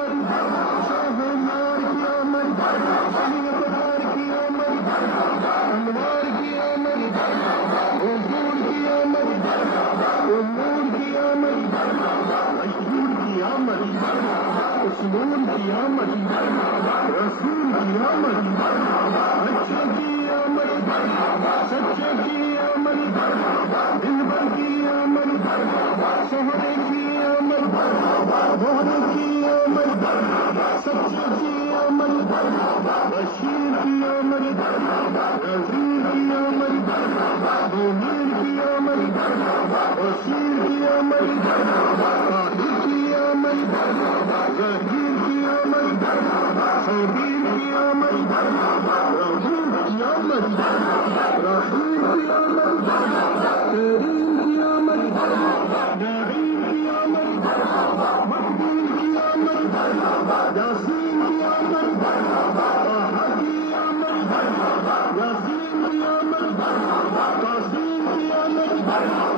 आमद, शाहनार की आमद, शरीयतदार की आमद, अनवार की आमद, हुजूर की आमद, उमूर की आमद, मशहूर की आमद, उसूल की आमद, रसूल की आमद, अच्छे की आमद, सच्चे की आमद, दिलबर की आमद, सोहरे की आमद, दोहरे की आमद, सच्चे की आमद, बशीर की आमद, नज़ीर की आमद, मुनीर की आमद, बशीर की आमद, कादिर की आमद, ज़हीर की आमद, सबीर की आमद, रऊफ की आमद, रहीम की आमद, करीम की आमद, नईम की आमद, मकबूल की आमद, यासीन की आमद, ताहा की आमद, यासीन की आमद, तासीम की आमद,